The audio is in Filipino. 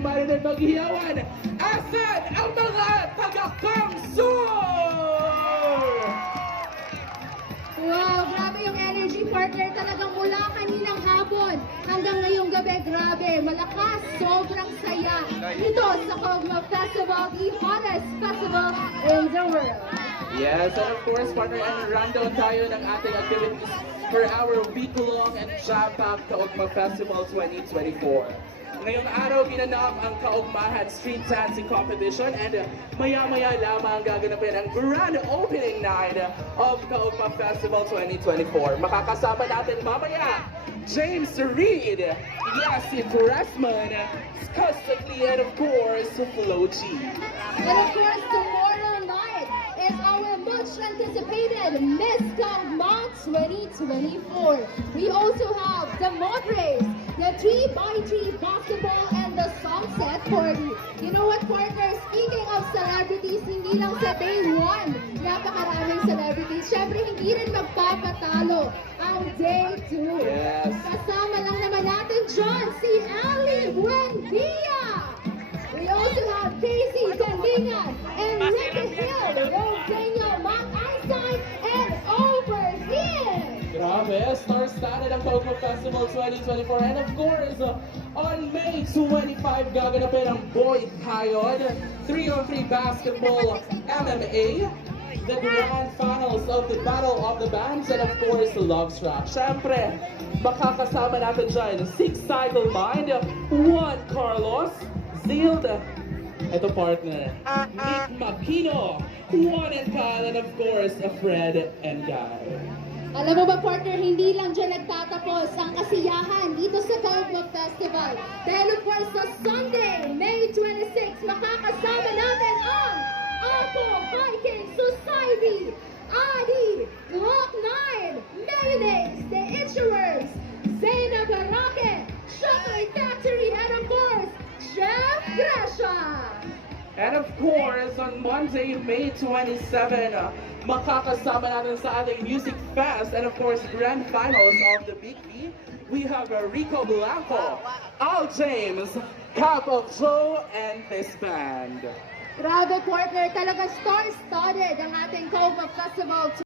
Mariner Maghiyawan. Asan ang mga taga-Kamsur? Wow, grabe yung energy partner talagang mula kaninang hapon hanggang ngayong gabi. Grabe, malakas, sobrang saya. Dito sa Kaugma Festival, the hottest festival in the world. Yes, and of course, partner, and rundown tayo ng ating activities for our week-long and jam-packed Kaugma Festival 2024. Ngayong araw, ginanap ang Kaugmahan Street Dancing Competition and maya-maya lamang gaganapin ang grand opening night of Kaugma Festival 2024. Makakasama natin mamaya, James Reid, Yassi Pressman, Custody, and of course, Flo G. And of course, tomorrow night is our much anticipated Miss Kaugma 2024. We also have the Moderates, the 3x3 basketball, and the sunset party. You know what, partner? Speaking of celebrities, hindi lang sa day 1, napakaraming celebrities. Siyempre, hindi rin magpapatalo ang day 2. Yes. Kasama lang naman natin dyan si Ali Buendia. We also have Casey Tendingan and Ricky Hill, Rodeo Matt Einstein, and over here. Grabe, star-studded ang Kaugma Festival 2024. And of course, on May 25, gaganapin ang Boy Tayod, 3-on-3 basketball, MMA, the grand finals of the Battle of the Bands, and of course, Love Struck. Siyempre, makakasama natin dyan, 6 Cycle Mind, 1 Carlos, Zild, ito partner, Nick Makino, 1 and Kyle, and of course, Fred and Guy. Alam mo ba, partner, hindi lang dyan nagtatapos ang kasiyahan dito sa Kaugma Festival. Dahil of course, sa Sunday, May 26, makakasama natin ang Ako Biking Society, Adi, Glock 9, Mayonnaise, The Issuers, Zainab Barake, Chocolate Factory, and of course, Chef Gresha. And of course, on Monday, May 27, makakasama natin sa ating Music Fest and of course, Grand Finals of the Big B. We have Rico Blanco, Al James, Cap of Joe, and this band. Grabe, partner, talaga star-studded ang ating Kaugma Festival